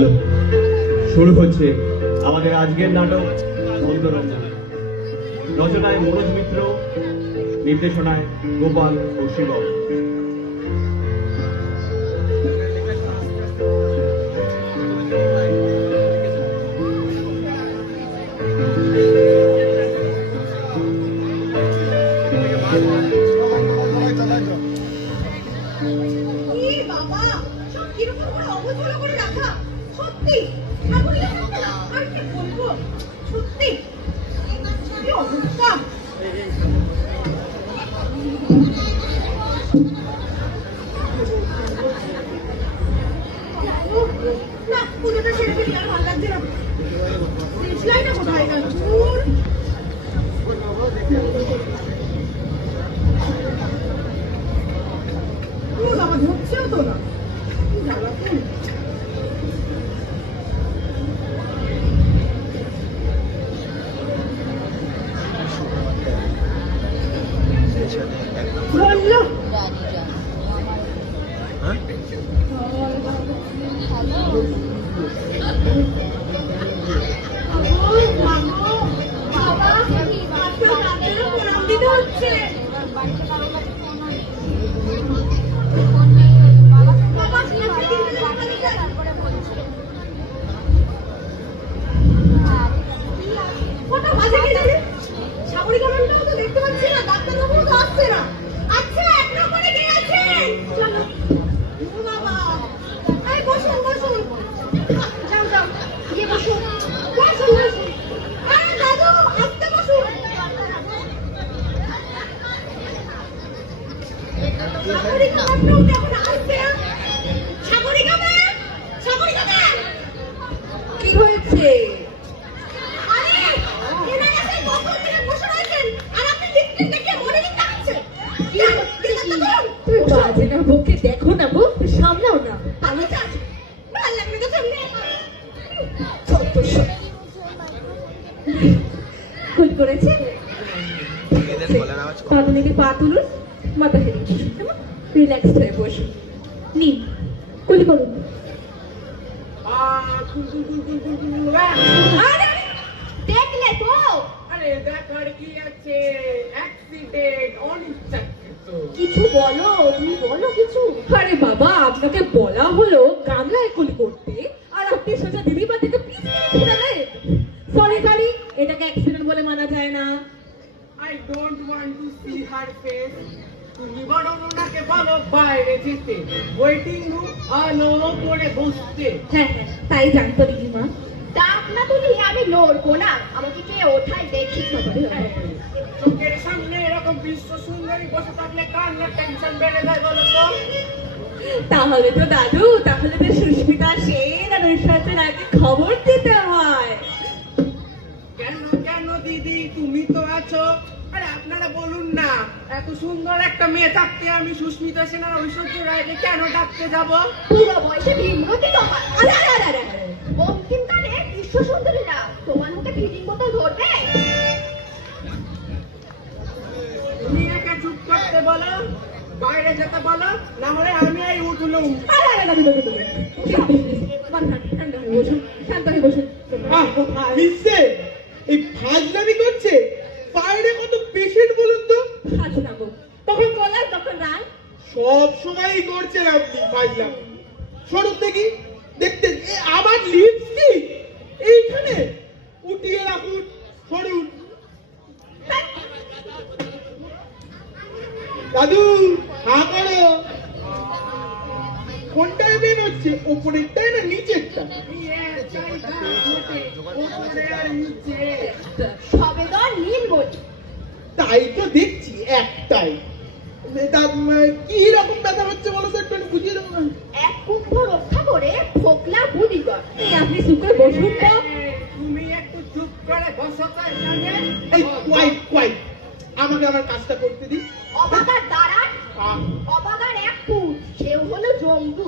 Hello, শুরু হচ্ছে আমাদের আজকের নাটক মনোরঞ্জন। রচনায় মনোজ মিত্র, নির্দেশনায় গোপাল ও শিবম। কি হয়েছে? বউকে দেখো না, বউ সামলাও না। ভুল করেছে। পা তুলুন, মাথা হেঁটে বসুন, রিল্যাক্স হয়ে বসুন। নিন কুলি করুন। দেখলে তো? আরে দেখার কি আছে? অ্যাক্সিডেন্ট, অনিচ্ছাকৃত। কিছু বলো, তুমি বলো কিছু। আরে বাবা, আপনাকে বলা হলো গামলায় কুলি করতে, আর আপনি সোজা দিদির বাড়িতে পিছনে সরি সরি, এটাকে অ্যাক্সিডেন্ট বলে মানা যায় না। I don't want to see her face. তুমি বরং ওনাকে বলো বাইরে যেতে, ওয়েটিং রুম আলো করে বসতে। হ্যাঁ হ্যাঁ, তাই জানতো দিদিমা। ডাক না তুলি, আমি লড়বো না। আমাকে কে ওঠাই দেখি। চোখের সামনে এরকম বিশ্ব সুন্দরী বসে থাকলে কার না টেনশন বেড়ে যায় বলো তো? তাহলে তো দাদু, তাহলে তো সুস্মিতা সেন আর ওর সাথে নাকি খবর দিতে হয়। কেন কেন দিদি, তুমি তো আছো। আরে আপনারা বলুন না, এত সুন্দর একটা মেয়ে থাকতে আমি সুস্মিতা সেন আর ঐশ্বর্য রায়কে কেন ডাকতে যাব? পুরো বয়সে ভিড়মতি তোমার। আরে আরে আরে আরে, অন্তিম কালে বিশ্ব সুন্দরীরা তোমার মুখে ফিটিং বোতল ধরবে? তুমি একে চুপ করতে বলো, বাইরে যেতে বলো, না হলে আমি এই উঠলুম। আরে আরে দাদু দাদু দাদু, ঠান্ডা হয়ে বসুন, শান্ত হয়ে বসুন। মিসে এই ফাজলামি করছে। বাইরে কত পেশেন্ট বলুন তো? আচ্ছা না গো, তখন গলার তখন রান। সব সময়ই করছেন আপনি ফাজলামি। সরুন দেখি, দেখতে আমার লিপস্টিক এইখানে উঠিয়ে রাখুন, সরুন। দাদু হা করো। কোনটায় বের হচ্ছে, ওপরেরটাই না নিচেরটা? সবেদন নীল বলি। তাই তো দেখছি একটাই। কি রকম ব্যথা হচ্ছে বলো তো, একটু বুঝিয়ে দেবো না? এক কুম্ভ রক্ষা করে ফোকলা বুদিগর। এই আপনি চুপ করে বসুন তো। তুমি একটু চুপ করে বসো তো এখানে। এই কোয়াইট, আমাকে আমার কাজটা করতে দিন। অবাগার দাঁড়ান, অবাগার এক ফুট, সেও হলো জম্বু,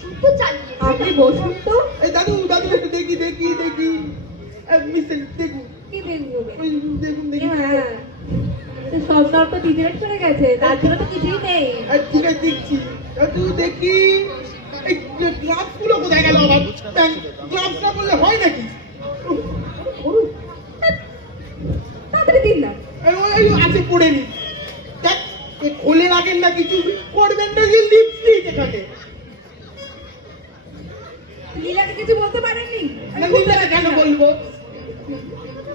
শুদ্ধ চালিয়ে। আপনি বসুন তো। এই দাদু একটু দেখি মিস্টার দেখুন, কি দেখবে? দেখুন হ্যাঁ, সব দর তো ডিজেট করে গেছে, তার জন্য তো কিছুই নেই। ঠিক আছে দেখছি। দাদু দেখি, এই গ্লাভস গুলো কোথায় গেল আবার? গ্লাভস না বললে হয় নাকি? তাড়াতাড়ি দিন না। এই আছে পড়ে নি। দেখ, এ খোলে রাখেন না কিছু করবেন না যে লিপস্টিক এখানে। লীলাকে কিছু বলতে পারেননি? না খুলতে না কেন বলবো?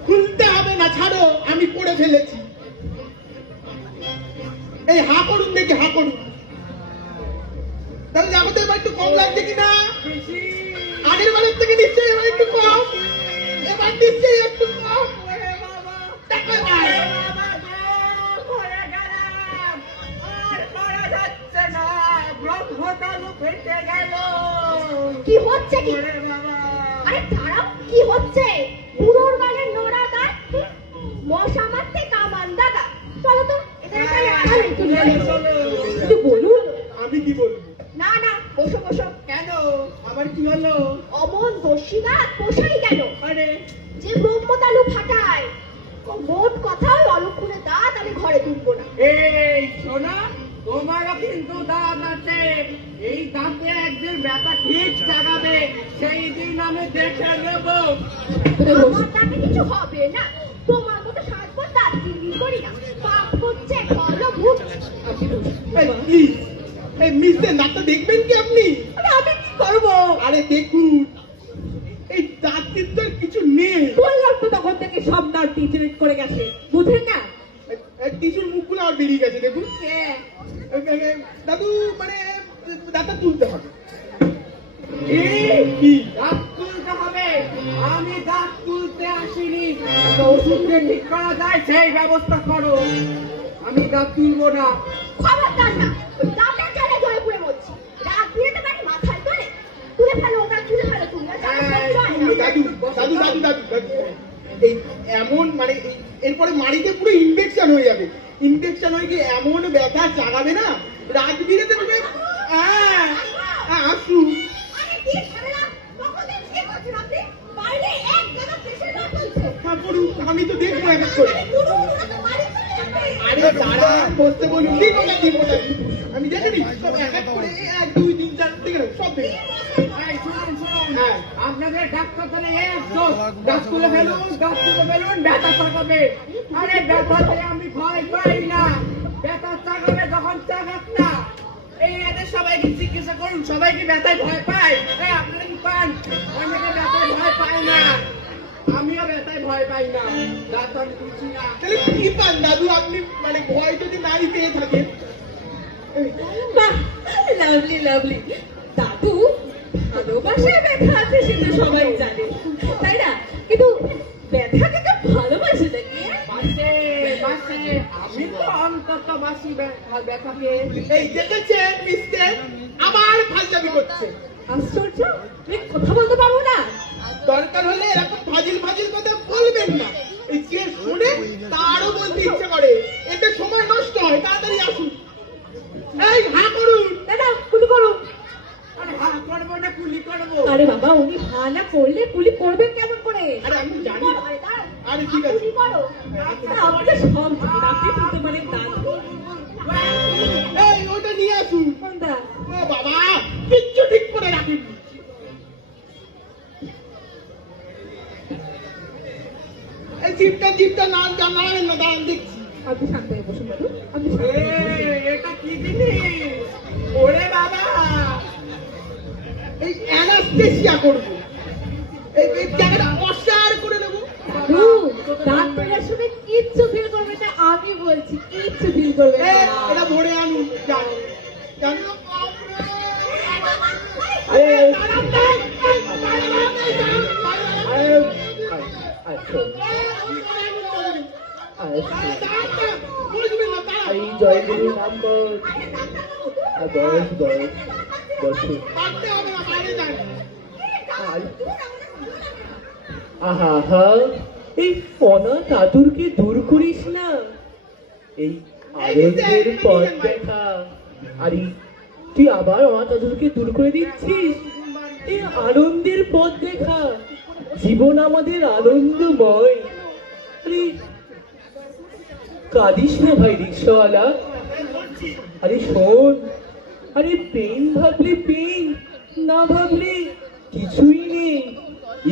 খুলতে হবে না, ছাড়ো, আমি পড়ে ফেলেছি। এই হা করুন দেখি, হা করুন। তাহলে আমাদের এবার একটু কম লাগছে কিনা? বেশি। আগের বারের থেকে নিশ্চয়ই এবার একটু কম। এবার নিশ্চয়ই একটু কম। ওরে বাবা, দেখো ওরে এবার। বাবা গো, পড়ে গেলাম। আর পারা যাচ্ছে না, ব্রহ্মতালু ফেটে গেল। কি হচ্ছে কি? ওরে বাবা। আরে দাঁড়াও, কি হচ্ছে? বুড়োর গালে নোড়া গাছ, মশা মারতে কামান দাগা। চলো তো, এখানে খালি আড়াল একটু নিয়ে এসো। একটু বলুন। আমি কি বলবো? না না, বসো বসো। কেন? আবার কি হলো? অমন দস্যিনা পোষাই কেন? আরে যে ব্রহ্মতালু ফাটায়, ও মোট কথা ওই অলক্ষণে দাঁত আমি ঘরে তুলবো না। এই শোনা, তোমারও কিন্তু দাঁত আছে। এই দাঁতে একদিন ব্যথা ঠিক জাগাবে, সেই দিন আমি দেখে নেব। আমার দাঁতে কিছু হবে না। তোমার মতো সাজপর দাঁত দিল্লি করি না। পাপ হচ্ছে ভালো ভূত। এই প্লিজ, এই মিস্টার নাটটা দেখবেন কি আপনি? আরে আমি কি করবো? আরে দেখুন, এই দাঁতের তো আর কিছু নেই। বললাম তো তখন থেকে সব দাঁত টিচারেট করে গেছে, বুঝেন না? টিসুর মুখগুলো আর বেরিয়ে গেছে দেখুন। হ্যাঁ। দাদু মানে দাঁতটা তুলতে হবে। কি? দাঁত তুলতে হবে? আমি দাঁত তুলতে আসিনি। তো ওষুধ দিয়ে ঠিক করা যায় সেই ব্যবস্থা করো। আমি দাঁত তুলবো না। খবরদার না, ওই দাঁতের জ্বালায় ধরে পড়ে বলছি। রাত বিরেতে বাড়ি মাথায় তোলে। তুলে ফেলো ওটা, তুলে ফেলো তুমি। আর জ্বালা এই, সহ্য হয় না। দাদু দাদু দাদু দাদু দাদু এই এমন মানে এরপরে মাড়িতে পুরো ইনফেকশন হয়ে যাবে। ইনফেকশন হয়ে গিয়ে এমন ব্যথা জাগাবে না, রাত বিরেতে তুমি আসুন। আরে কি ঝামেলা? কখন থেকে কি করছেন আপনি? বাইরে এক জায়গা প্রেসার বার চলছে। করুন, আমি তো দেখবো এক এক করে। আরে পুরো ওরা তো বাড়ি চলে যাবে। আরে দাঁড়ান, বসতে বলুন। ঠিক আছে, ঠিক আছে, আমি দেখে নিই সব এক এক করে। 1 2 3 4 ঠিক আছে, সব দেখে এই, শুনুন, শুনুন। হ্যাঁ। আপনাদের ডাক্তার তাহলে একদম দাঁত তুলে ফেলুন, দাঁত তুলে ফেলুন, ব্যথা চাগাবে। আরে ব্যথাতে আমি ভয় পাই না। ব্যথা চাগাবে যখন চাগাক না। এই এদের সবাইকে জিজ্ঞাসা করুন, সবাইকে ব্যথায় ভয় পায়? এই আপনারা কি পান? আমি তো ব্যথায় ভয় পাই না। আমিও ব্যথায় ভয় পাই না। দাঁত আমি তুলছি না। তাহলে কি পান দাদু আপনি? মানে ভয় যদি নাই পেয়ে থাকেন। বাহ, লাভলি লাভলি। দাদু ভালোবাসায় ব্যথা আছে সেটা সবাই জানে, তাই না? কিন্তু ব্যথাকে তো ভালোবাসে নাকি? বাসে, বাসে। আমি তো অন্তত বাসি ব্যথাকে। এই দেখেছেন মিস্টার, আবার ফাজলামি করছে। আশ্চর্য, আমি কথা বলতে পারবো না? দরকার হলে এরকম ফাজিল ফাজিল কথা বলবেন না। এই যে শুনে তারও বলতে ইচ্ছে করে, এতে সময় নষ্ট হয়। তাড়াতাড়ি আসুন। এই হা করুন। দাদা কুলি করুন। আরে হাত করবো না, কুলি করবো। আরে বাবা, উনি হা না করলে কুলি করবেন কেমন করে? আরে আমি জানি। করো, আরে দাঁড়াও। আরে ঠিক আছে। তুমি করো। আপনার সব জানেন, আপনি তুলতে পারেন দাদু। এই ওটা নিয়ে আসুন। কোনটা? ও বাবা, কিচ্ছু ঠিক করে রাখেন। এই জিপটা না জানাবেন না, দাঁড়ান দেখছি। আপনি শান্ত হয়ে বসুন দাদু, আপনি শান্ত হয়ে বসুন। এই, এটা কি জিনিস? ওরে বাবা, এই অ্যানাস্থেসিয়া করবো। এই জায়গাটা অসার করে নেবো। দাদু, দাঁত তোলার সময় কিচ্ছু ফিল করবে না, আমি বলছি কিচ্ছু ফিল করবে না। এটা ভরে আনুন। জান জান এই জয়গুরু নাম বল। আর বয়স বয়স বছর। আহা হা, এই ফনা দাদুরকে দূর করিস না। এই আনন্দের পথ দেখা। আরে তুই আবার আমার দাদুরকে দূর করে দিচ্ছিস। এই আনন্দের পথ দেখা। জীবন আমাদের আনন্দময়। আরে কাঁদিস না ভাই রিক্সাওয়ালা। আরে শোন, আরে পেন ভাবলে পেন, না ভাবলে কিছুই নেই,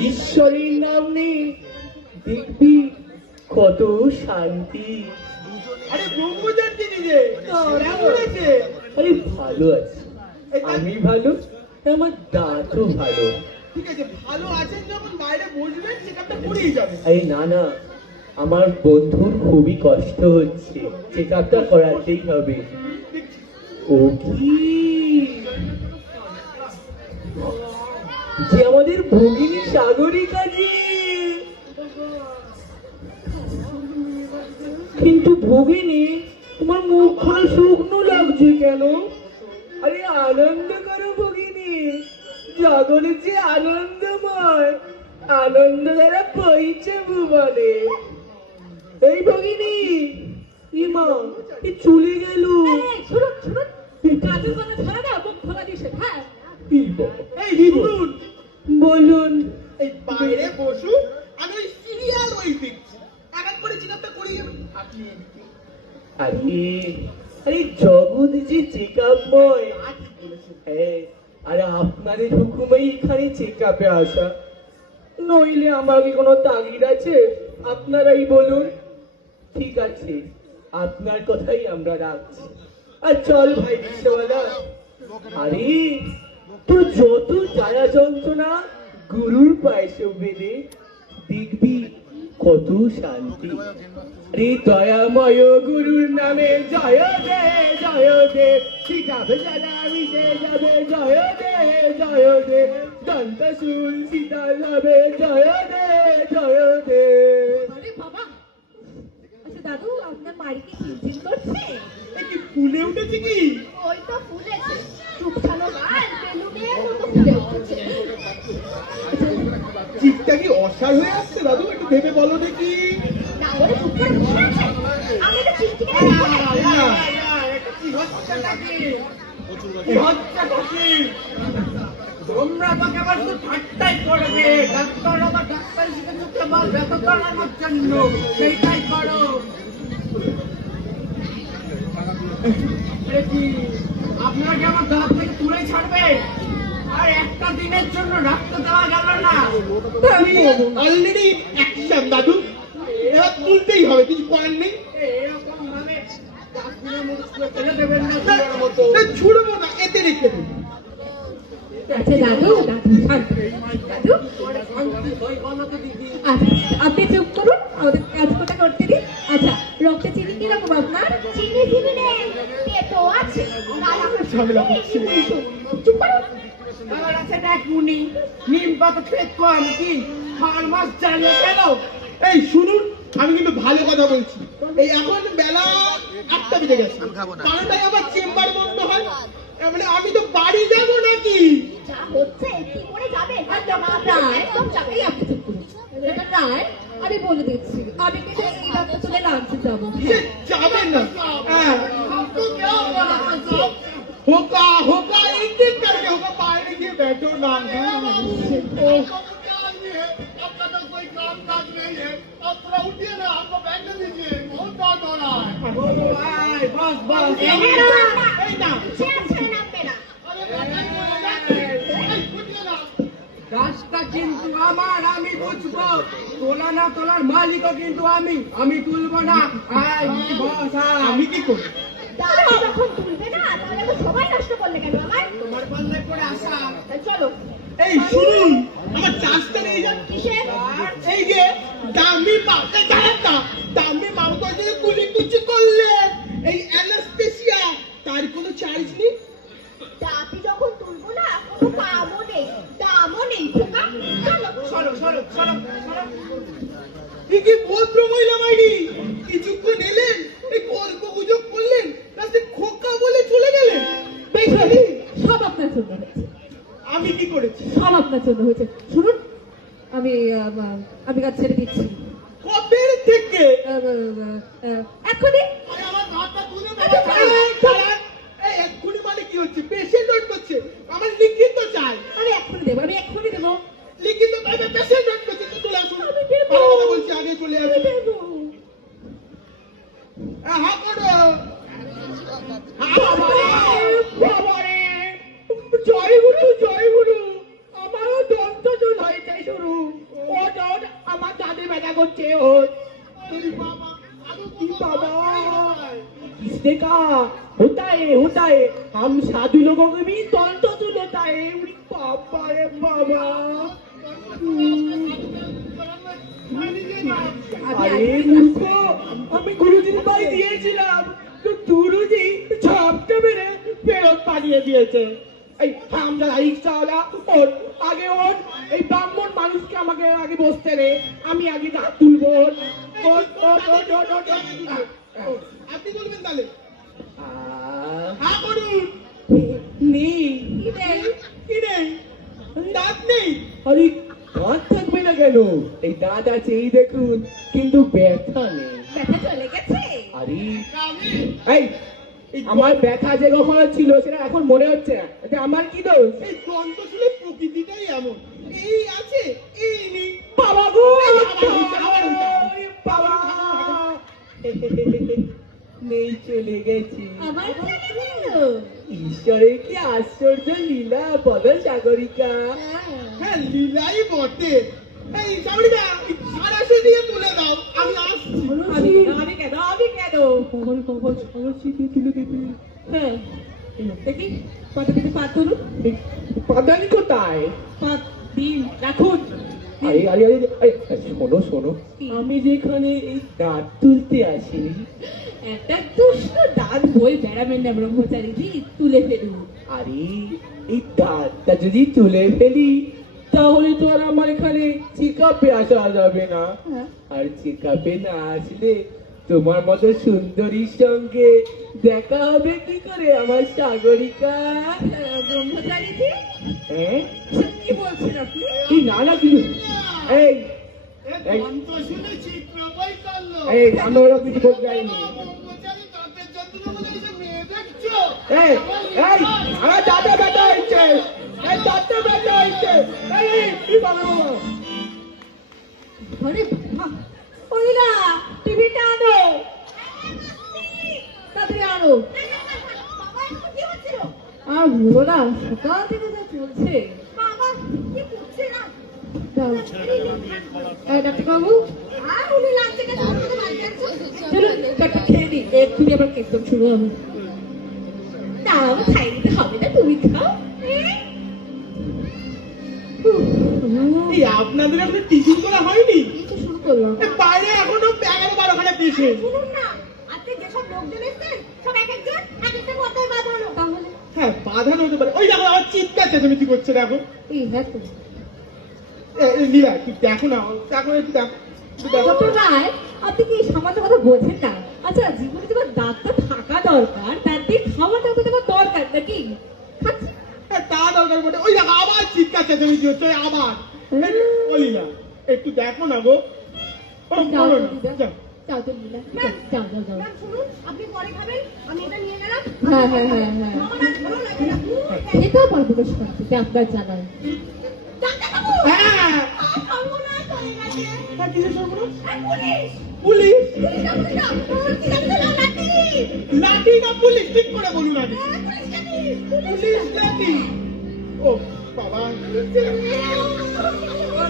ঈশ্বরের নাম নেই, দেখবি কত শান্তি। আরে ব্রহ্মচারী নিজে কেমন আছে? আরে ভালো আছে, আমি ভালো, আমার দাঁতও ভালো। ঠিক আছে, ভালো আছেন যখন বাইরে বসবেন চেকআপটা করেই যাবেন। আরে না না, আমার বন্ধুর খুবই কষ্ট হচ্ছে, চেক আপটা করাতেই হবে। ও কি যে আমাদের ভগিনী সাগরিকা জি। কিন্তু ভগিনী, তোমার মুখখানা শুকনো লাগছে কেন? আরে আনন্দ করো ভগিনী, জগৎ যে আনন্দময়, আনন্দ দ্বারা বইছে ভুবনে। এই ভগিনী, ইমা এ চলে গেল। শুনুন শুনুন, কাজের কথা ধরে না, মুখ খোলা দিছে। হ্যাঁ, এই শুনুন, বলুন। এই বাইরে বসুন, আমি ওই সিরিয়াল ওই দেখছি, এক এক করে চেকআপটা করিয়ে যাবেন আপনি। আরে আরে জগৎ যে চেক আপময়, হ্যাঁ, আরে আপনাদের হুকুমেই এখানে চেক আপে আসা, নইলে আমার কি কোনো তাগিদ আছে? আপনারাই বলুন। ঠিক আছে, আপনার কথাই আমরা রাখছি। আর চল ভাই রিক্সাওয়ালা। আরে তোর যত ছায়া যন্ত্রণা গুরুর পায়ে বেঁধে, দেখবি কত শান্তি। রে দয়াময় গুরুর নামে জয় দে, জয় দে, শিখাবে যারা মিশে যাবে, জয় দে, জয় দে, দন্ত শুন সীতা যাবে, জয় দে, জয় দে। আরে বাবা, আচ্ছা দাদু, আপনার মায়ের কি চিনচিন করছে? এই কি ফুলে উঠেছে কি? ওই তো ফুলেছে, চুপছানো গাল বেলুনের মতো ফুলে উঠেছে। চিকটা কি অসার হয়ে আসছে দাদু? একটু ভেবে বলো দেখি। না বলে চুপ করে বসে আছে। আমি তো চিমচিকে কি হচ্ছে নাকি? কি হচ্ছে নাকি? তোমরা তো কেবল শুধু ঠাট্টাই করবে, ডাক্তাররা বা ডাক্তার শিখেছে কেবল ব্যথা করানোর জন্য, সেইটাই করো। আরে কি, আপনারা কি আমার দাঁত থেকে তুলেই ছাড়বে? আর একটা দিনের জন্য রাখতে দেওয়া গেল না। অলরেডি অ্যাকশন দাদু, এবার তুলতেই হবে, কিছু করার নেই। এরকম ভাবে ডাস্টবিনের মধ্যে ছুঁড়ে ফেলে দেবেন না তোমার মতো। না, ছুড়বো না, এতে রেখে দিন। আচ্ছা দাদু, দাদু শান্ত। দাদু, ওই বলো তো দিদি। আচ্ছা আপনি চুপ করুন, আমাদের কাজটা করতে দিন। আচ্ছা, রক্তে চিনি কিরকম আপনার? চিনি চিনি নেই, পেটো আছে। ঝামেলা করছে। চুপ করো। আমার আছে দেখুনি, নিম পাতা পেট কম কি খাওয়ার মাছ চালিয়ে গেল। এই শুনুন, আমি কিন্তু ভালো কথা বলছি। এই এখন বেলা 8টা বেজে গেছে, কারণটাই আমার চেম্বার বন্ধ হয়, মানে আমি তো বাড়ি যাবো নাকি? যা হচ্ছে কি করে যাবে? একদম যাবেই, আপনি চুপ করুন। এটা নয়, আমি বলে দিচ্ছি, আমি কিন্তু এই রাস্তা চলে রাঁচি যাবো। সে যাবেন না। হ্যাঁ, হোকা হোকা इंगित करके होगा, বাইরে গিয়ে बैठो ना। বস বস, এই না, ছেড়ে নামবে না। গাছটা কিন্তু আমার, আমি বুঝবো। তোলা না তোলার মালিকও কিন্তু আমি তুলবো না। বস, আমি কি করি? দাদু যখন তুলবে না, তাহলে তো সময় নষ্ট করলে কেন আমার? তোমার পাল্লায় পড়ে আসা। চলো। এই শুনুন, আমার চাষটা নিয়ে যান। কিসের? এই যে দামি পাতা জানাটা, দামি মামুকা যে গুলি কুচি করলে, এই অ্যানাস্থেসিয়া, তার কোনো চার্জ নেই। দাদি যখন তুলবো না, কোনো কামও নেই, দামও নেই। খোকা, চলো। সরো সরো সরো সরো। কি ভদ্র মহিলা মাইরি, কিছুক্ষণ এলেন, এই গল্প গুজব করলেন, তাতে খোকা বলে চলে গেলেন। বেশ হয়েছে, সব আপনার জন্য হয়েছে, আমি কি করেছি? সব আপনার জন্য হয়েছে। শুনুন, আমি কাজ ছেড়ে দিচ্ছি কবের থেকে? এখনই। আমার মাথা তুলে এই এক্ষুনি মানে কি হচ্ছে? পেশেন্ট ওয়েট করছে, আমার লিখিত চাই। আমি এক্ষুনি দেবো, আমি এক্ষুনি দেবো। লিখিত পাইবে, পেশেন্ট ওয়েট করছে, তো চলে আসুন। আমি দেবো। ভালো কথা বলছি, আগে চলে আমি আসুন। দেবো। হ্যাঁ করো। বাবারে, বাবারে, জয় গুরু, জয় গুরু। होता है हम साधु लोगों को भी तंत्र होता है उरी बाबा रे बाबा আরে মূর্খ আমি গুরুজির বাড়ি দিয়েছিলাম তো গুরুজি ঝাপটা মেরে ফেরত পাঠিয়ে দিয়েছে এই হামজাদা রিক্সাওয়ালা ওর আগে ওর এই ব্রাহ্মণ মানুষকে আমাকে আগে বসতে রে আমি আগে দাঁত তুলবো ওর আপনি বলবেন তাহলে আহ, হ্যাঁ করুন নেই কি নেই দাঁত নেই আরে দাঁত থাকবে না কেন এই দাঁত আছে এই দেখুন কিন্তু ব্যথা নেই ব্যথা চলে গেছে? আরে আমি এই আমার ব্যথা যে কখনো ছিল সেটা এখন মনে হচ্ছে না এটা আমার কি দোষ এই দন্তশূলের প্রকৃতিটাই এমন এই আছে এই নেই বাবা গো আবার উল্টা। বাবা নেই চলে গেছে আমার থেকে গেল? ঈশ্বরের কি আশ্চর্য লীলা বল সাগরিকা হ্যাঁ লীলাই বটে এই সামরিকা সারাশি দিয়ে তুলে দাও আমি আসছি আমি কেন হ্যাঁ দেখি কত কিছু পাত ধরুন পাদানি কোথায় পাত দিন রাখুন আরে আরে আরে আরে, শোনো শোনো আমি যেখানে এই দাঁত তুলতে আসিনি একটা দুষ্ট দাঁত বই বেড়াবেন না ব্রহ্মচারী জি তুলে ফেলুন আরে এই দাঁতটা যদি তুলে ফেলি তাহলে তো আর আমার এখানে চেকআপে আসা যাবে না হ্যাঁ। আর চেকআপে না আসলে তোমার মতো সুন্দরীর সঙ্গে দেখা হবে কি করে আমার সাগরিকা ব্রহ্মচারী জি হ্যাঁ কি বলছেন আপনি এই না না কিন্তু এই এই দন্তশূলের চিত্র বই করলো এই আমি ওরা কিছু বলতে যাইনি ব্রহ্মচারী দাঁতের যন্ত্রণা বলে এই যে মেয়ে দেখছো এই এই আমার দাঁতে ব্যথা হচ্ছে এই দাঁতে ব্যথা হচ্ছে এই কি বাবা আরে বাবা ওই না টিভিটা আনো তাড়াতাড়ি আনো বাবা এখন কি হচ্ছিল আর বলো না সকাল থেকে যা চলছে বাবা কি করছে না দাও ডাক্তারবাবু আর উনি লাগছে কেন আমাকে মারতে যাচ্ছে চলুন একটা খেয়ে দিই এক্ষুনি আবার কেকদম শুরু হবে না আমার খাই দিতে হবে না তুমি খাও এই আপনাদের এখনো টিফিন করা হয়নি কিছু শুরু করলাম এই বাইরে এখনো 11-12 খানা পেশেন্ট শুনুন না আজকে যেসব লোকজন এসেছেন সব এক একজন এক একটা কথায় বাঁধানো তাহলে হ্যাঁ বাধা হতে পারে ওই দেখো আমার চিৎকার চেঁচামেচি করছে দেখো এই হ্যাঁ তো লীলা কি দেখো না দেখো একটু দেখো একটু দেখো। ডক্টর রায় আপনি কি এই সামান্য কথা বোঝেন না আচ্ছা জীবনে তোমার দাঁতটা থাকা দরকার তার দিয়ে খাওয়াটা তো তোমার দরকার নাকি খাচ্ছি হ্যাঁ, তা দরকার পড়ে ওই দেখো আবার চিৎকার চেঁচামেচি হচ্ছে ওই আবার ও লীলা একটু দেখো না গো ও যাও বলো তো না দিদা যাও। যাও তো দিদা যাও যাও যাও ম্যাম শুনুন আপনি পরে খাবেন আমি এটা নিয়ে গেলাম হ্যাঁ হ্যাঁ হ্যাঁ হ্যাঁ আমার আর ভালো লাগছে না এটাও পারবো বেশ করতে আপনার জানাই ডাক্তারবাবু হ্যাঁ সর্বনাশ হয়ে গেছে হ্যাঁ, কিসের সর্বনাশ? আর পুলিশ পুলিশ পুলিশটা বলছি লাঠি লাঠি না পুলিশ ঠিক করে বলুন আগে পুলিশ লাঠি পুলিশ লাঠি ও বাবা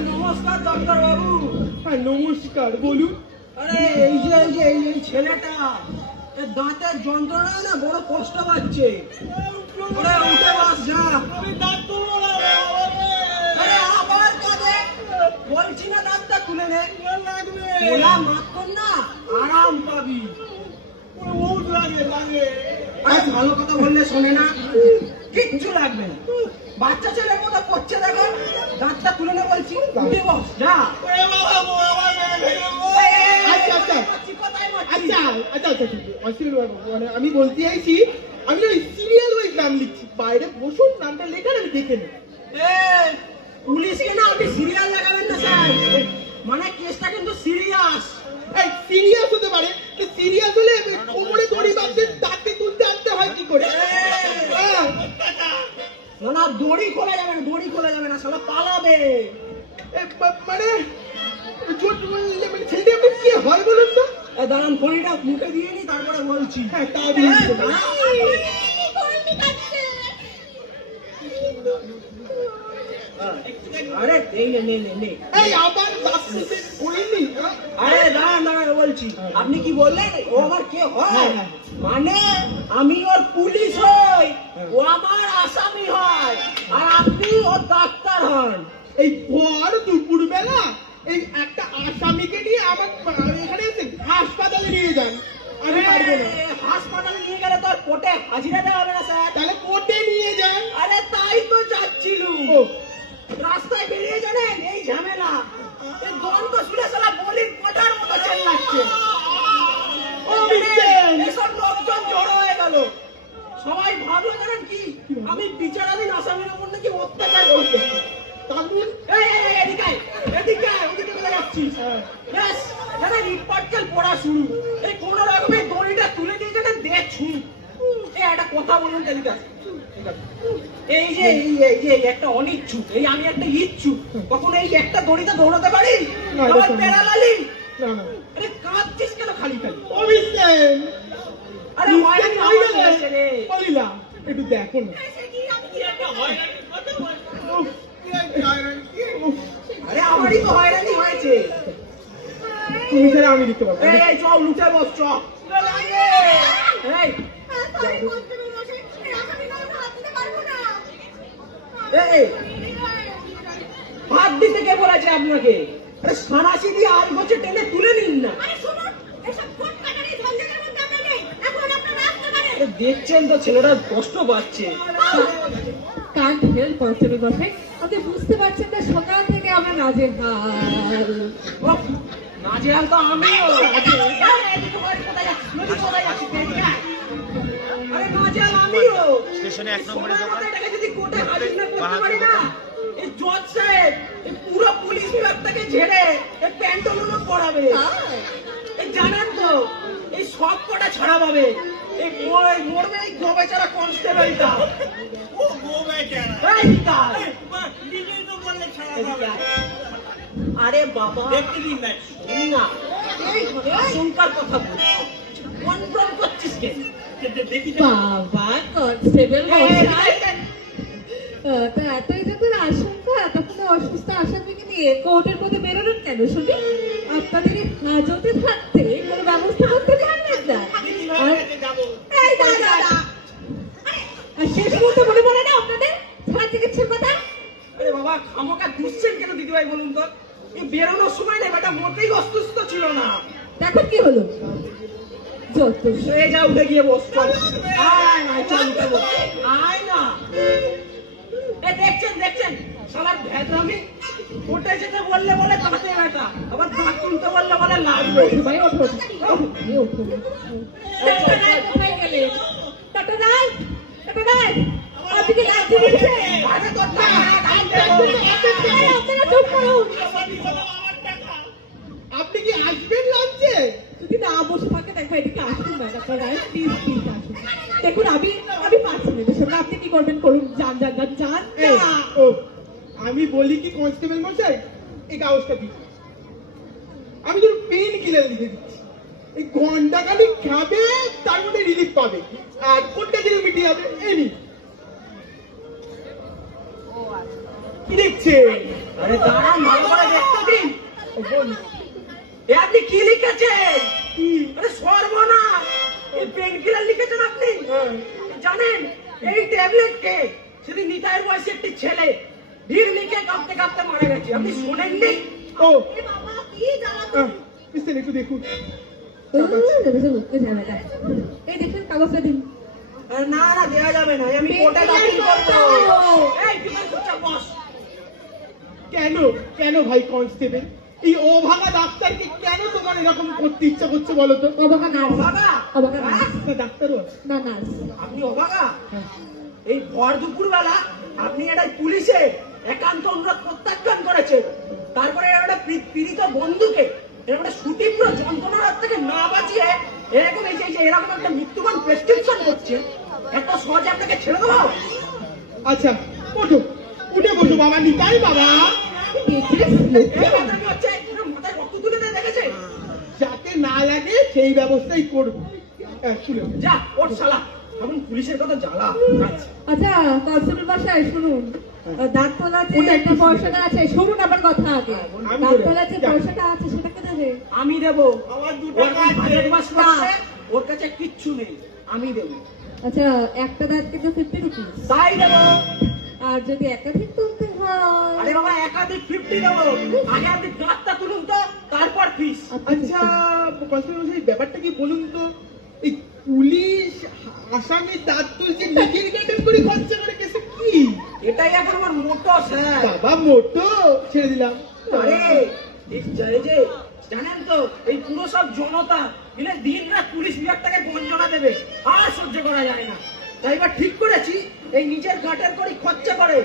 নমস্কার ডাক্তার বাবু হ্যাঁ নমস্কার বলুন আরে এই যে এই ছেলেটা এর দাঁতের যন্ত্রণা না বড় কষ্ট পাচ্ছে আরে উঠে বস যা আমি দাঁত তুলবো না আরে আবার কাঁদে বলছি না দাঁতটা তুলে নে লাগবে ওলা মাত্র না আরাম পাবি বহুত লাগে লাগে আরে ভালো কথা বললে শোনে না কিচ্ছু লাগবে না বাচ্চা ছেলের মতো করছে দেখো দাঁতটা তুলে নে বলছি উঠে বস যা ওরে বাবা গো আমার মেরে ফেলবো আচ্ছা আচ্ছা কোথায় মারছিস? আচ্ছা আচ্ছা আচ্ছা অসুবিধা মানে আমি বলতে চাইছি আমি না সিরিয়াল ওয়াইজ নাম লিখছি বাইরে বসুন নামটা লেখার আমি দেখে নিই এই, পুলিশকে না আপনি সিরিয়াল লাগাবেন না স্যার মানে কেসটা কিন্তু সিরিয়াস এই সিরিয়াস হতে পারে তো সিরিয়াস হলে কোমরে দড়ি বাঁধতে দাঁতে তুলতে আনতে হয় কি করে হ্যাঁ। না না দড়ি খোলা যাবে না দড়ি খোলা যাবে না শালা পালাবে মানে জোট বললে মানে ছেলেটা আপনি কি হয় বলুন তো দাঁড়ান খড়িটা মুখে দিয়ে নি তারপরে বলছি হ্যাঁ তা দিয়ে দিতে পারি। আরে এই নে নে নে নে এই আবার দাঁত তুলতে করিনি হ্যাঁ? আরে দাঁড়ান দাঁড়ান বলছি আপনি কি বললেন ও আমার কে হয় হ্যাঁ, হ্যাঁ। মানে আমি ওর পুলিশ হই, ও আমার আসামি হয়, আর আপনি ওর ডাক্তার হন। এই ভর দুপুর বেলা এই একটা আসামিকে নিয়ে আমার এখানে এসে হাসপাতালে নিয়ে যান, আমি পারবো না। হাসপাতালে নিয়ে গেলে তো আর কোর্টে হাজিরা দেওয়া হবে না স্যার। তাহলে কোর্টে নিয়ে যান। আরে তাই তো যাচ্ছিল, ও রাস্তায় বেরিয়ে জানেন এই ঝামেলা, এই গন্ধ শুনে সালা বলির পচার মতো চেল্লাচ্ছে। ও মিস্টার, এসব লোকজন জড়ো হয়ে গেল, সবাই ভাবলো জানেন কি আমি বিচারাধীন আসামির উপর নাকি অত্যাচার করতে। তারপর এই এই, এই, এদিকে আয়, এদিকে আয়, ওদিকে কোথায় যাচ্ছিস? ব্যাস জানেন ইট পাটকেল পড়া শুরু, এই কোন রকমে দড়িটা তুলে দিয়ে জানেন দে ছুঁ। এই একটা কথা বলুন তো, এদিকে আয়। এই যে এই একটা অনিচ্ছুক, এই আমি একটা ইচ্ছুক, কখন এই একটা দড়িতে দৌড়াতে পারি? না, আবার এটা প্যারালালি। না না আরে কাঁদছিস কেন খালি খালি? ও মিস্টার, আরে হয়রানি আমার হয়েছে রে। বলিলা একটু দেখো না। উফ, উফ, আরে আমারই তো হয়রানি হয়েছে। তুমি ছাড়া আমি দিতে পারবো এই না। এই চল লুটে বস চল। এই সরি কনস্টেবল মশাই, এই আসামি নয়, হাত দিতে পারবো না। এই হাত দিতে কে বলেছে আপনাকে? আরে সারাশি দিয়ে আট বছর টেনে তুলে নিন না। আরে শুনুন, এসব কোর্ট কাটারি ঝঞ্ঝাটের মধ্যে আমরা নেই, এখন আপনারা আসতে পারেন। আরে দেখছেন তো ছেলেটা কষ্ট পাচ্ছে। কান্ট হেল্প কনস্টেবল মশাই, আপনি বুঝতে পারছেন না সকাল থেকে আমরা নাজেহাল। উফ, নাজেহাল তো আমিও। এদিকে কোথায় যাচ্ছিস? নদী কোথায় যাচ্ছিস? এদিকে আয়। আরে নাজেহাল আমিও। স্টেশনে 1 নম্বরের সোনার দোকান। মাথাটাকে যদি কোর্টে হাজির না করতে পারি না, এই জজ সাহেব এই পুরো পুলিশ বিভাগটাকে ঝেড়ে এই প্যান্টগুলো পরাবে। এই জানেন তো এই সব কটা ছাড়া পাবে, এই মরবে এই গোবেচারা কনস্টেবলটা। ও গো বেচারা। এই বিকাশ, নিজেই তো বললে ছাড়া এদিকে পাবে। আয়। আরে বাবা দেখতে দিন না। শোন না, এই আশঙ্কার কথা বল, কনফার্ম করছিস কে? দেখি বাবা কনস্টেবল এই, মশাই, এই, এই, তা এতই যখন আশঙ্কা, তখন অসুস্থ আসামিকে নিয়ে কোর্টের মধ্যে বেরোলেন কেন শুনি? আপনাদের এই হাজতে থাকতে কোনো ব্যবস্থা করতে পারবেন না? যাবো। এই দাদা, আর শেষ মুহূর্তে মনে পড়ে না আপনাদের ছাড়া চিকিৎসার কথা? আরে বাবা খামোকা দুশ্চেন কেন দিদিভাই বলুন তো? এই বেরোনোর সময় না বেটা মোটেই অসুস্থ ছিল না। দেখো কি হলো, যত এই যা উঠে গিয়ে বস চল। আয় না চল উঠে বস। আয় না। এই দেখছেন শালার ভেদরামি, উঠে যেতে বললে বলে তাতে বেটা, আবার দাঁত তুলতে বললে বলে লাগবে। ভাই ওঠো এই ওঠো। টাটা রায় কোথায় গেলে? টাটা রায়, টাটা রায়, আপনি লাগছে দিচ্ছে। আরে তোর টাকা আপনারা চুপ করুন। আপনি কি আসবেন লাঞ্চে? যদি না বসে থাকে দেখো এদিকে আসুন না, টাটা রায় প্লিজ আসুন। দেখুন আমি পারছি না এদের সঙ্গে, আপনি কি করবেন করুন, যান যান যান যান এই, না। ও আমি বলি কি কনস্টেবল মশাই, এই কাগজটা দিন, আমি তোর পেন কিলার লিখে দিচ্ছি, এই ঘন্টা খালি খাবে তার মধ্যে রিলিফ পাবে, আর কোনটা দিলে মিটিয়ে যাবে। এই নিন। কি দেখছে? আরে দাঁড়ান ভালো করে দেখতে দিন। ও বল। এ আপনি কি লিখেছেন? কি? আরে সর্বনাশ, এই পেন কিলার লিখেছেন আপনি? হ্যাঁ। জানেন এই ট্যাবলেট কে? সেদিন নিতাইয়ের বয়সে একটি ছেলে ভিড় লিখে কাঁপতে কাঁপতে মারা গেছে, আপনি শোনেননি? ও এ বাবা কি জ্বালা। মিস্টার একটু দেখুন। এই দেখুন কাগজটা দিন। আরে না না দেওয়া যাবে না, আমি কোর্টে দাখিল করবো। এই তুই চুপচাপ বস। কেন কেন ভাই কনস্টেবল, এই অভাগা ডাক্তারকে কেন তোমার এরকম করতে ইচ্ছা করছে বলো তো? অবাকা নার্স, অভাগা? অবাকা নার্স, না, ডাক্তারও আছে। না নার্স। আপনি অভাগা? এই ভর দুপুর বেলা আপনি একটা পুলিশে একান্ত অনুরোধ প্রত্যাখ্যান করেছেন, তারপরে একটা পীড়িত বন্ধুকে এরকম একটা সুতীব্র যন্ত্রণার হাত থেকে না বাঁচিয়ে এরকম এই যে এরকম একটা মৃত্যুবান প্রেসক্রিপশন করছে, এত সহজে আপনাকে ছেড়ে দেবো? আচ্ছা ওঠো, উঠে বসো বাবা, নিতাই বাবা। এই মাথায় হচ্ছে মাথায় রক্ত তুলে দিয়ে দেখেছে? যাতে না লাগে সেই ব্যবস্থাই করবো। শুনে যা ওর শালা, এখন পুলিশের কথা জ্বালা। আচ্ছা কনস্টেবল মশাই শুনুন, দাঁত তোলাতে ওটা একটা একটু পয়সাটা আছে, শুনুন আমার কথা আগে। আমি দাঁত দেবো। তোলাতে যা। পয়সাটা আছে সেটাকে দেবে। আমি দেবো। আমার 2 ওর টাকা বাজেট আছে। মাস করছে, ওর কাছে কিচ্ছু নেই। আমি দেবো। আচ্ছা একটা দাঁত কিন্তু 50 রুপিস, তাই দেবো। আর যদি একাধিক তুলতে হয় আরে বাবা একাধিক 50 দেবো। আগে আপনি দাঁতটা তুলুন তো, তারপর ফিস। আচ্ছা কনস্টেবল মশাই ব্যাপারটা কি বলুন তো, এই পুলিশ আসামি দাঁত তুলছে নিজের গার্ডেন করে খরচা করে কেসে কি? এটাই এখন আমার মোটো স্যার। বাবা মোটো ছেড়ে দিলাম। আরে এই যে জানেন তো এই পুরো সব জনতা মিলে দিন রাত পুলিশ বিভাগটাকে গঞ্জনা দেবে, আর সহ্য করা যায় না। তাই এবার ঠিক করেছি এই নিজের ঘাটের করে খরচা করে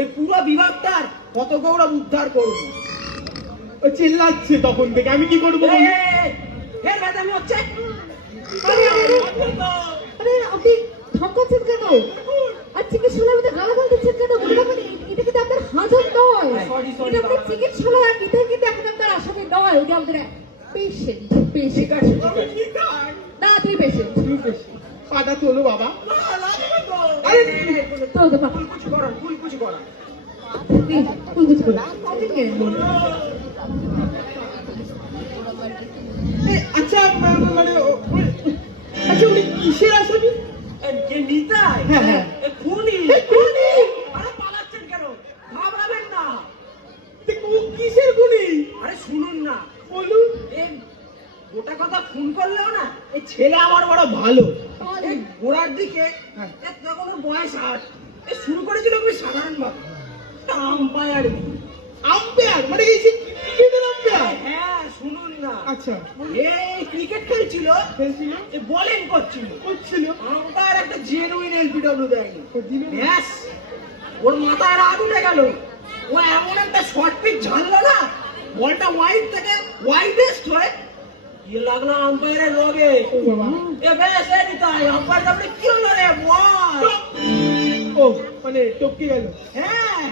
এই পুরো বিভাগটার কত গৌরব উদ্ধার করবো। ও চিল্লাচ্ছে তখন থেকে, আমি কি করবো বলুন? ফের ভেদামি হচ্ছে। আরে আপনি ধমকাচ্ছেন কেন? আর চিকিৎসালয়ের মধ্যে গালাগাল দিচ্ছেন কেন? মনে রাখবেন এটা কিন্তু আপনার হাজত নয়, Sorry, এটা আপনার চিকিৎসালয়, আর এটা কিন্তু এখন আপনার আসামি নয়, এটা আমাদের পেশেন্ট। ঠিক আছে ঠিক আছে। না তুমি পেশেন্ট। পাটা তোলো বাবা। আরে তো বাবা কুলকুচি করান, কুলকুচি করান। তুই কিছু করো আপনি কেন বলুন? আচ্ছা মানে আচ্ছা উনি কিসের আসামি? যে নিতাই হ্যাঁ, হ্যাঁ। খুনি। খুনি? আরে পালাচ্ছেন কেন? ঘাবড়াবেন না। কিসের গুলি? আরে শুনুন না, বলুন। এই গোটা কথা ফোন করলেও না এই ছেলে আমার বড় ভালো। এই গোড়ার দিকে হ্যাঁ। তখন ওর বয়স 8, এই শুরু করেছিল খুবই সাধারণ ভাবে আম্পায়ার। আম্পায়ার মানে এই যে ক্রিকেটের আম্পায়ার? হ্যাঁ শুনুন না, আচ্ছা এই ক্রিকেট খেলছিল, খেলছিল বোলিং করছিল, করছিল আম্পায়ার একটা জেনুইন এলবিডব্লিউ দেয়নি। ও দিল না? ব্যাস ওর মাথায় রাগ উঠে গেল। ও এমন একটা শর্ট পিচ ঝাললো না, বলটা ওয়াইড থেকে ওয়াইডেস্ট হয়ে গিয়ে লাগলো আম্পায়ারের লগে। ও বাবা। এ বেশ এ নিতাই আম্পায়ার তারপরে কি হলো রে বল? ও মানে টপকে গেল। হ্যাঁ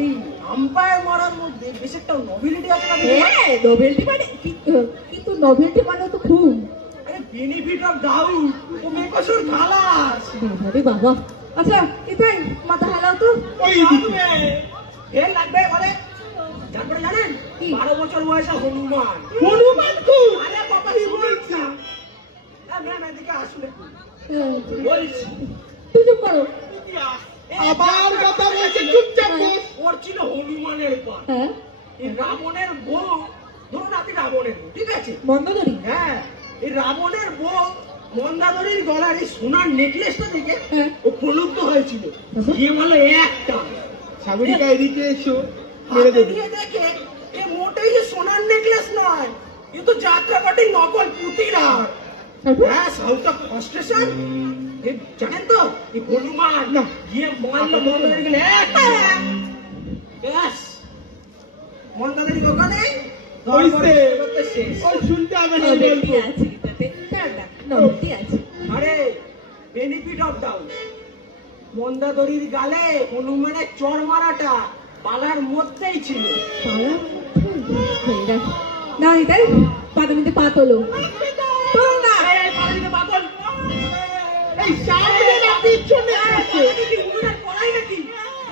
এই আম্পায়ার মারার মধ্যে বেশ একটা নবিলিটি আছে না? হ্যাঁ নভেলটি মানে কিন্তু নভেলটি মানে তো খুব আরে benefit of doubt O make sure খালাস। আরে বাবা। আচ্ছা এটাই মাথা হেলাও তো। ওই লাগবে এর লাগবে বলে। তারপরে জানেন 12 বছর বয়সে হনুমান। হনুমান খুন? আরে বাবা কি বলছা? ম্যাম এদিকে আসলে হ্যাঁ, বলছি তুই চুপ করো। আবার কথা বলছে, চুপচাপ বস। ওর ছিল হনুমানের পা। হ্যাঁ এই রাবণের বউ, ধরুন আপনি রাবণের বউ, ঠিক আছে? মন্দগরি। হ্যাঁ এই রাবণের বউ মন্দাদরির গলার এই সোনার নেকলেসটা দেখে হ্যাঁ। ও প্রলুব্ধ হয়েছিল। গিয়ে বললো একটা সাগরিকা এদিকে এসো, মেরে হাতে দেবে। দিয়ে দেখে এ মোটেই যে সোনার নেকলেস নয়, এ তো যাত্রাপাটি নকল পুতিরার। তারপর হ্যাঁ সাউথ অফ ফ্রাস্ট্রেশন। জানেন তো এই হনুমান না। গিয়ে মারলো মন্দাদরি গেলে ব্যাস মন্দাদরি দোকানে হইছে। শেষ। ও শুনতে হবে না নভেলটি গল্প। আছে এটাতে, না না নভেলটি আছে। আরে বেনিফিট অফ ডাউট মন্দাদরির গালে হনুমানের চর মারাটা পালার মধ্যেই ছিল। পালার মধ্যে না এটাই পাতা মধ্যে পা তোলো। তোলো না। এই পালিতে পাগল। এই সামনে না পিছনে আছে। এটা কি উনুনের কড়াই নাকি?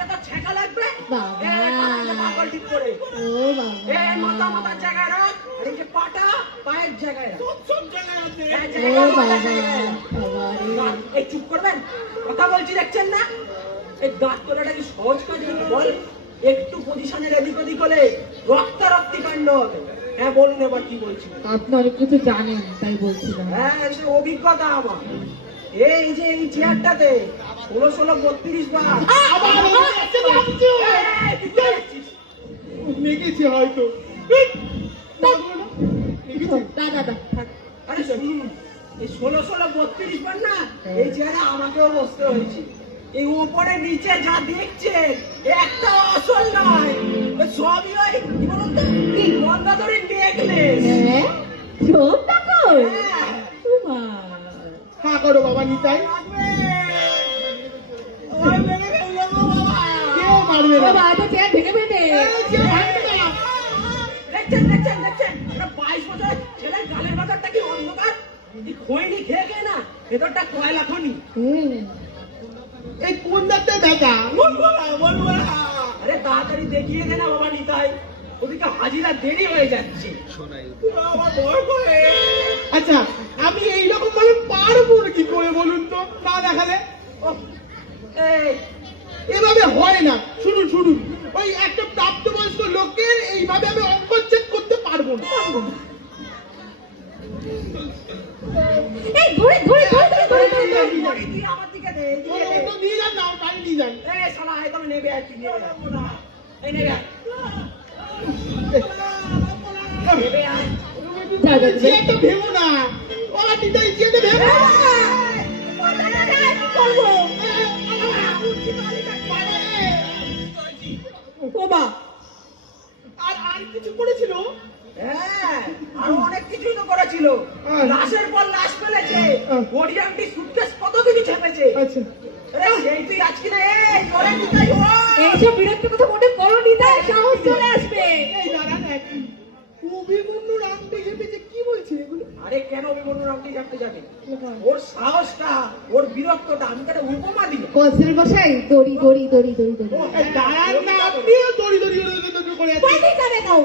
এটা ছেঁকা লাগবে। বাবা। এই পালিতে পাগল ঠিক করে। ও বাবা। এই মাথার জায়গায় রাখ, আর এই যে পাটা পায়ের জায়গায় রাখ। সব জায়গায় আছে। ও বাবা বাবা রে। এই চুপ করবেন, কথা বলছি দেখছেন না? এই দাঁত তোলাটা কি সহজ কাজ নাকি বল? একটু পজিশনের এদিক ওদিক হলে রক্তারক্তি কাণ্ড হবে। হ্যাঁ বলুন এবার কি বলছি? আপনি অনেক কিছু জানেন তাই বলছিলাম। হ্যাঁ সে অভিজ্ঞতা আমার। এই যে এই চেয়ারটাতে 16 32 বার আবার হচ্ছে নামছো। নেগেছে হয়তো। দাদা দাদা থাক। আরে শুনুন, এই 16 32 বার না এই চেয়ারে আমাকেও বসতে হয়েছে। এই উপরে নিচে যা দেখছেন একটা আসল নয়, ওই সবই ওই কি বলুন তো কি মন্দাদরির নেকলেস। হ্যাঁ সব টাকা হ্যাঁ। হ্যাঁ করো বাবা নিতাই, ওই মেরে ফেললো গো বাবা। কেউ মারবে না। বাবা এটা চেয়ার ভেঙে ফেলে। কেউ মারবে না। দেখছেন একটা 22 বছরের ছেলের গালের বাজারটা কি অন্ধকার? এই খৈনি খেয়ে না ভেতরটা কয়লা খনি। এই কোন দাঁতে দেখা? আরে তাড়াতাড়ি দেখিয়ে দে না বাবা নিতাই। ওদিকে হাজিরা দেরি হয়ে যাচ্ছে। আমার ভয় করে। আচ্ছা আমি এইরকম ভাবে পারবো কি করে বলুন তো, না দেখালে? এই এভাবে হয় না। শুনুন শুনুন, ওই একটা প্রাপ্তবয়স্ক লোকের এইভাবে আমি অঙ্কচ্ছেদ করতে পারবো না। এই ধরে ধরে ধরে ধরে ধরে ধরে ধরে। বড়ি দিয়ে আমার দিকে দে, এদিকে দে। ওটা নিয়ে যান না, বাড়ি নিয়ে যান। এই শালা এখানে নেবে আর কি নেবে না। এই নেবে আয়। নেবে আয়। যা যা যা। যেতে ভেবো না, ওরা দিদাই যেতে ভেবো না। কি করবো? ও মা, আর কিছু করেছিল? হ্যাঁ, আরো অনেক কিছুই তো করেছিল। লাশের পর লাশ ফেলেছে, বডি আংটি, সুটকেস, কত কিছু ছেপেছে। আচ্ছা আরে সেই তুই আজকে না, এই করে নিতাই ও। এইসব বিরক্ত কথা মোটে করো নি, তাই সাহস চলে আসবে। এই দাঁড়ান একই অভিমন্যুর আংটি চেপেছে, কি বলছে এগুলো? আরে কেন অভিমন্যুর আংটি চাপতে যাবে? ওর সাহসটা, ওর বিরক্তটা আমি তার উপমা দিই। কনসেল মশাই, দড়ি দড়ি দড়ি দড়ি দড়ি। এই দাঁড়ান না, আপনিও দড়ি দড়ি দড়ি দড়ি করে আছেন। বাইরে যাবে নাও।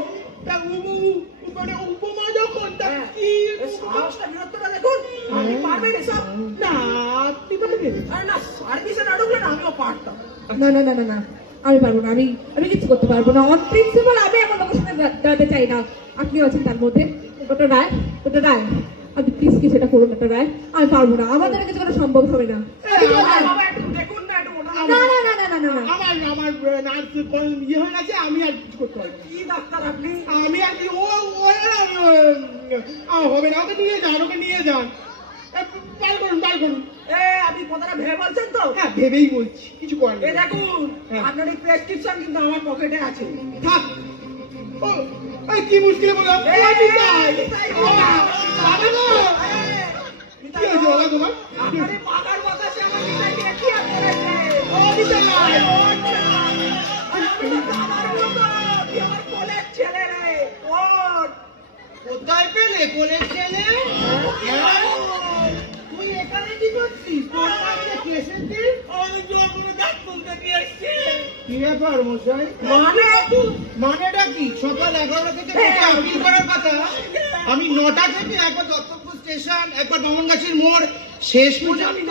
তা মানে উপমা যখন, তা কি এর সাহসটা, বিরক্তটা দেখুন। আপনি পারবেন এসব? না আপনি পারবেন? আরে না, সার্ভিসে না ঢুকলে না আমিও পারতাম। না না না না না, আমি পারবো না, আমি কিছু করতে পারবো না। অন প্রিন্সিপাল আমি আমার লোকের সাথে দাঁড়াতে চাই না। আপনি আছেন তার মধ্যে। ওটা রায়, ওটা রায়। আপনি প্লিজ কি সেটা করুন, ওটা রায়। আমি পারবো না, আমাদের কাছে কোনো সম্ভব হবে না। বাবা একটু দেখুন না, একটু ওটা না না না না না না না। আমার নার্স ইয়ে হয়ে গেছে, আমি আর কিছু করতে পারবো না। কি ডাক্তার আপনি? আমি আর কি হবে না, ওকে নিয়ে যান, ওকে নিয়ে যান। বার করুন, বার করুন। আপনি কথাটা ভেবে বলছেন তো? হ্যাঁ ভেবেই বলছি, কিছু করার এই নেই। দেখুন, হ্যাঁ। আপনার এই প্রেসক্রিপশন কিন্তু আমার পকেটে আছে। থাক। ও, এই কি মুশকিলে বললাম? ও, নিতাই। ও, বাবা গো। কি হয়েছে বাবা তোমার? আপনার এই পাকার বাতাসে আমার নিতাই দিয়ে কি আর করেছে? ও, নিতাই। আপনি তো আমার মতো, তুই আমার কোলের ছেলে রে। ওঠ। কোথায় পেলে কোলের ছেলে? তুই এখানে কি করছিস? তোর কাছে কেসের দিন? আমাদের জোর করে দাঁত তুলতে নিয়ে এসছে। কি ব্যাপার মশাই? মানেটা কি? সকাল 11টা থেকে তোকে আপিল করার কথা। আমি 9টা থেকে একবার দত্তপুর স্টেশন, একবার বামনগাছির মোড়, শেষ পর্যন্ত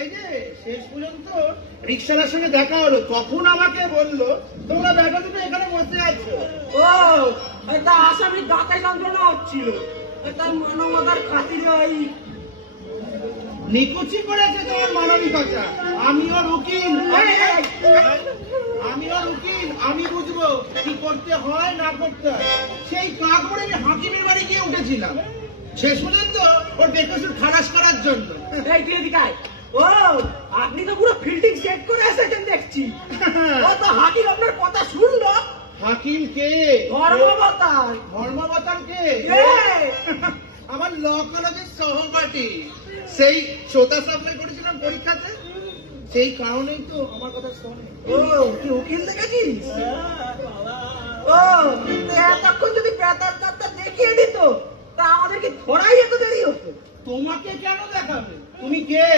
এই যে শেষ পর্যন্ত রিক্সাওয়ালার সঙ্গে দেখা হলো। তখন আমাকে বললো তোমরা দেখা দুটো এখানে বসে আছো। ও, এটা আসামির দাঁতে যন্ত্রণা হচ্ছিল। তার মানবতার খাতিরে ওই নিকুচি করেছে তোমার মানবিকতা। আমিও উকিল, আমিও উকিল, আমি বুঝবো কি করতে হয় না করতে হয়। সেই কাক করে আমি হাকিমের বাড়ি গিয়ে উঠেছিলাম, শেষ পর্যন্ত ওর বেকসুর খালাস করার জন্য। এই তুই এদিকে আয়। ও, আপনি তো পুরো ফিল্ডিং সেট করে এসেছেন দেখছি। ও তো হাকিম আপনার কথা শুনলো। হাকিম কে? ধর্মাবতার। ধর্মাবতার কে? এ, আমার ল কলেজের সহপাঠী। সেই শ্রোতা সাপ্লাই করেছিলাম পরীক্ষাতে, সেই কারণেই তো আমার কথা শোনে। ও, তুই উকিল দেখেছিস? ও, তুই এতক্ষণ যদি বেতার ডাক্তার দেখিয়ে দিত, তা আমাদের কি ধরাই এত দেরি হতো? তোমাকে কেন দেখাবে? তুমি কে?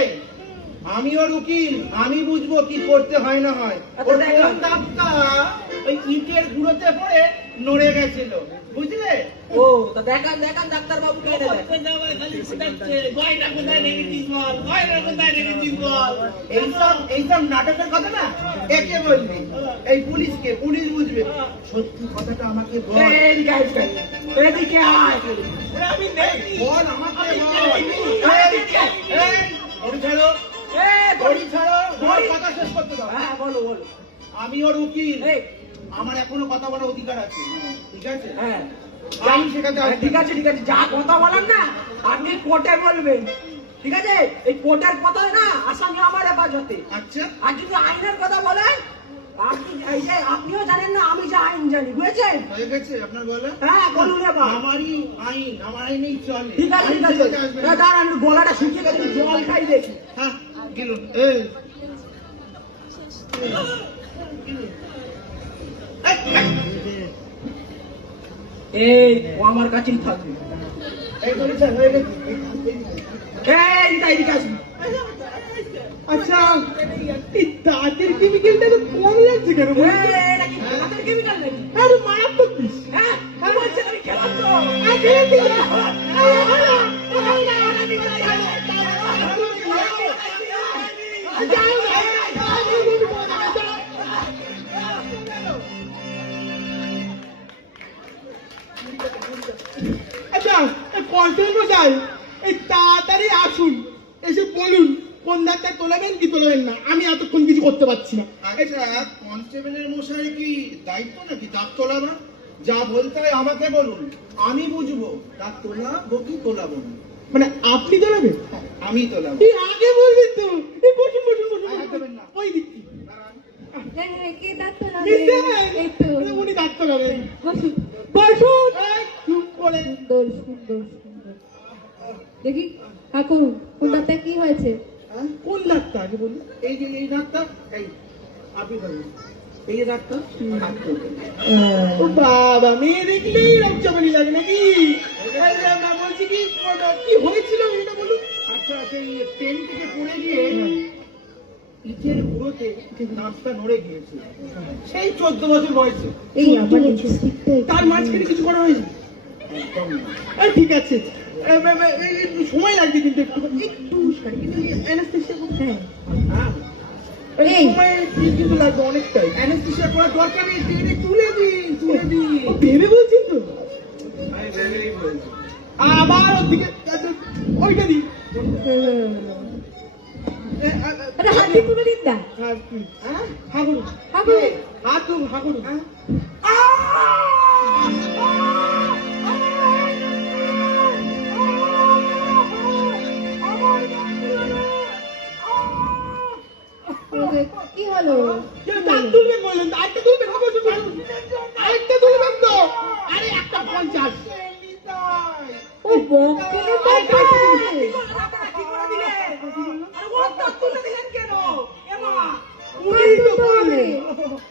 আমি ওর উকিল, আমি বুঝবো কি করতে হয় না হয়। আচ্ছা, ওর দেখো। কোন দাগটা ওই ইটের গুঁড়োতে পড়ে নড়ে গেছিল, বুঝলে? ও, তা দেখান দেখান ডাক্তার বাবু কে দেখান। করতে যাওয়ার খালি ছিটাচ্ছে। গয়না কোথায় রেখেছিস বল? গয়না কোথায় রেখেছিস বল? এইসব নাটকের কথা না একে বলবি, এই পুলিশকে, পুলিশ বুঝবে। সত্যি কথাটা আমাকে বল। এদিকে আয়, এদিকে আয়। ওরে আমি নেই। বল আমাকে বল। এদিকে আয়। এই, দড়ি ছাড়ো, এ, দড়ি ছাড়ো, আমার দড়ি। কথা শেষ করতে দাও। হ্যাঁ, বলো বলো। আমি ওর উকিল, এই, আমার এখনো কথা বলার অধিকার আছে, ঠিক আছে? হ্যাঁ, আমি শেখাতে হ্যাঁ, আসবো। ঠিক আছে ঠিক আছে, যা কথা বলেন না আপনি কোর্টে বলবেন, ঠিক আছে? এই কোর্টের কথা না আসামি আমার হেফাজতে। আচ্ছা, আর যদি আইনের কথা বলেন, আপনি এই যে আপনিও জানেন না, আমি যে আইন জানি, বুঝেছেন? হয়ে গেছে আপনার বলে? হ্যাঁ, বলুন এবার। আমারই আইন, আমার আইনেই চলে। ঠিক আছে আইন ঠিক আছে, শেখাতে আসবেন। দাঁড়ান, গলাটা শুকিয়ে গেছে, জল খাই দেখি। হ্যাঁ, গেলুন। এই, এই, ও আমার কাছেই থাকবে। এই দড়ি ছাড়, হয়ে গেছে। এই, এদিকে আসুন। আচ্ছা, এই দাঁতের কেমিক্যালটা তো কম লাগছে কেন বলুন তো? এটা কি দাঁতের chemical নাকি? আরে মারা আচ্ছা কনস্টেবল মশাই এই তাড়াতাড়ি আসুন, এসে বলুন কোন ডাক্তার তোলাবেন কি তোলাবেন না, আমি এতক্ষণ কিছু করতে পারছি না। আচ্ছা কনস্টেবলের মশাই কি দায়িত্ব নাকি দাঁত তোলাবা? যা বলতে হয় আমাকে বলুন, আমি বুঝবো দাঁত তোলাবো কি তোলাবো না। মানে আপনি তোলাবেন? আমি তোলাবো। এই আগে বলবেন তো। এই বসুন বসুন বসুন দেবেন না। ওই দিচ্ছি। হ্যাঁ, কে ডাক্তার হবে? মিস্টার, এই তো। উনি ডাক্তার তোলাবেন। বসুন। বসুন। এই, চুপ করে। সুন্দর সুন্দর সুন্দর। দেখি কাকু কোন ডাক্তার কি হয়েছে? হ্যাঁ? কোন ডাক্তার আগে বলুন? এই যে এই ডাক্তার, এই আপনি বলুন এই ডাক্তার হাত তুলবেন। ও বাবা, মেয়ে দেখলেই রক্তবাড়ি লাগে নাকি? না বলছি কি কি হয়েছিল এটা বলুন। আচ্ছা সেই ট্রেন থেকে পড়ে গিয়ে ইটের গুঁড়োতে নাচটা নড়ে গিয়েছে, সেই 14 বছর বয়সে। এই আমার লিপস্টিকটা তার মাঝখানে কিছু করা হয়েছে? একদম না। ঠিক আছে, একটু সময় লাগবে কিন্তু একটু কিন্তু অ্যানাস্থেসিয়া হ্যাঁ হ্যাঁ, এই সময় কিন্তু লাগবে অনেকটাই। অ্যানেস্থেসিয়া করার দরকার নেই, ট্রেনে তুলে দিন তুলে দিন। ভেবে বলছেন তো? আমি ভেবেই বলছি। আবার ওদিকে ওইটা দিন। আরে হাত দিয়ে তুলে দিন না। হাগুন হাগুন। হাগুন হাগুন। কি হলো? দাঁত তুলবেন বললেন, আরেকটা তুলবেন? আরেকটা তুলবেন তো? আরে একটা 50। ও বকের টাকা। উনি তো বললেন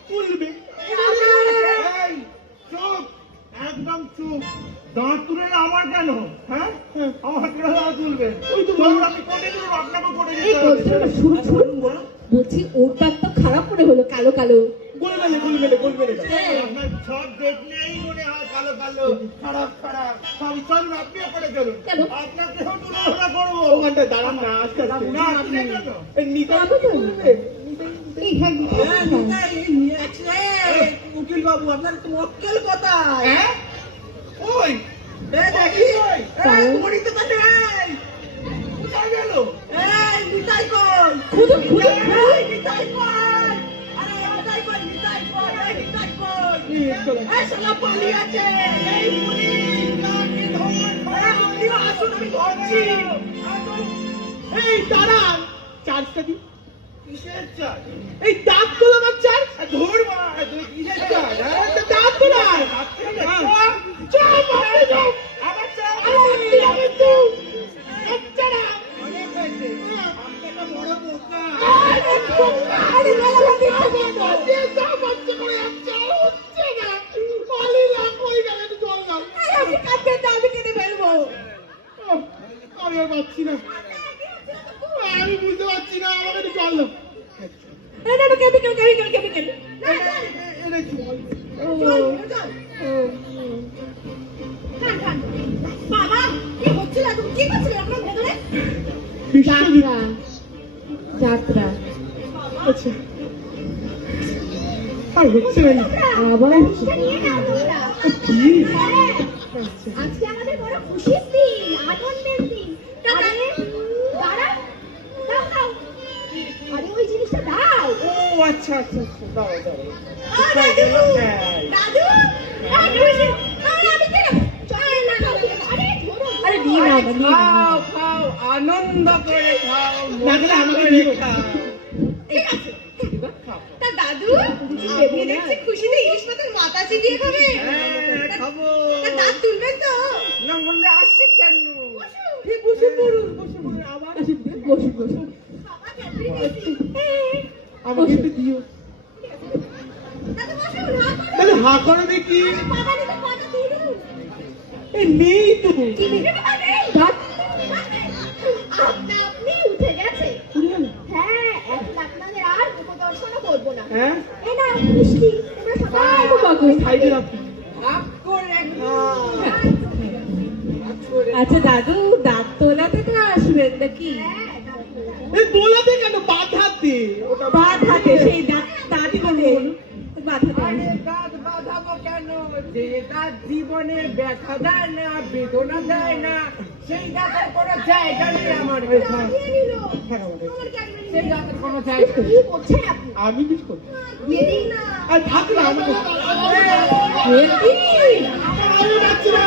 তুলবে। এই, চুপ, একদম চুপ। দাঁত তুলে না আমার কেন? হ্যাঁ, আমার কেন দাঁত তুলবে? ওই তো চলুন, আপনি কোটে তুলুন, আপনাকেও কোটে এই যেতে হবে। কষ্টটা শুরু শুরু বলছি ওর দাঁত তো খারাপ করে হলো কালো কালো। বলবেন আপনার সব দেখলেই মনে হয় কালো কালো, খারাপ খারাপ। সব চলুন, আপনিও করে চলুন। কেন? আপনাকেও তুলনা করবো। ওখানটা দাঁড়ান না, আস্তে আস্তে। না, আপনি কেন? এই নিতে যাবো তো? এই হ্যাঁ উকিল বাবু আপনার মক্কেল কোথায়? হ্যাঁ? ওই, এই দেখি কারণ? মরিতে পারে কোথায় গেল? এই নিতাই কই খুদু খুদু এই নিতাই কই আরে নিতাই কই নিতাই কই এই নিতাই কই এই শালা পালিয়েছে এই পুলিশ কাকে ধর আপনি আসুন আমি ধরছি এই দাঁড়ান, চার্জটা দিন। কিসের চাল? এই দাঁত তোলাবার চার্জ। ধুর মা, তুই কিসের চাল? হ্যাঁ? দাঁত তোলার। হাত থেকে হ্যাঁ। চল, মারবে চল। আমার চাল। আমি তো আচ্ছা না। অনেক হয়েছে। আপনি একটা বড় বোকা। আরে গলা দিতে বন্ধ। যে যা বাচ্চা করে যাচ্ছে আর হচ্ছে না। পালি লাখ হয়ে গেল, একটু জল দাও। আমি কাটবে না আমি কেটে ফেলবো। আমি আর পাচ্ছি না, আমি বুঝতে পারছি না, আমাকে একটু জল দাও। এই না কেটে এটা জল। বাবা কি হচ্ছিল তুমি কি করছিলে আপনার ভেতরে? বিশ্বজিৎ। যাত্রা আচ্ছা, আর হচ্ছে না। আবার কি? আজকে আমাদের বড় খুশির দিন, আনন্দের দিন। আরে দাঁড়া, দাও দাও। আরে ওই জিনিসটা দাও। ও আচ্ছা আচ্ছা আচ্ছা, দাও দাও। ও দাদু, দাদু, খুশি। আমি কেন? চল না, আরে ধরো। আরে দিয়ে নাও না, দিয়ে খাও নাও। খাও আনন্দ করে খাও না গেলে আমাকে মন দিয়ে করে খাও। ঠিক আছে। তা দাদু, আপনি দেখছি খুশিতে ইলিশ মাছের মাথা চিবিয়ে খাবে। হ্যাঁ, খাবো তা দাঁত তুলবেন তো? না বললে আসছি কেন? এই বসে পড়ুন, বসে পড়ুন। আবার বসুন বসুন। বাবা ক্যাডবেরি দিয়েছি। আমাকে একটু দিও। দাদু বসুন, হা করুন। তাহলে হা করো দেখি। বাবা দিকে কটা তুলুন। এই নেই তো। কি দেখতে পাবেন? দাঁত আপনি উঠে গেছে। উড়ে গেল। হ্যাঁ, এখন আপনাদের আর উপদর্শনও করবো না। হ্যাঁ, এই না মিষ্টি, তোমরা সবাই বাবু সাইডে রাখুন। রাগ করে খাও নাকি এই বোলাতে কেন বাধাতে ওটা বাধাতে সেই দাঁত বলুন বাধাতে আরে দাঁত বাঁধাবো কেন? যে দাঁত জীবনে ব্যথা দেয় না, বেদনা দেয় না, সেই দাঁতের কোনো জায়গা নেই আমার কাছে। দিয়ে দিল হ্যাঁ, আমাদের। আমার ক্যাডবেরি সেই দাঁতের কোনো জায়গা নেই। কি করছেন আপনি আমি কিছু করছি না। দিয়ে দিন না আর থাক না আমাকে কি? আমার ভালো লাগছে না।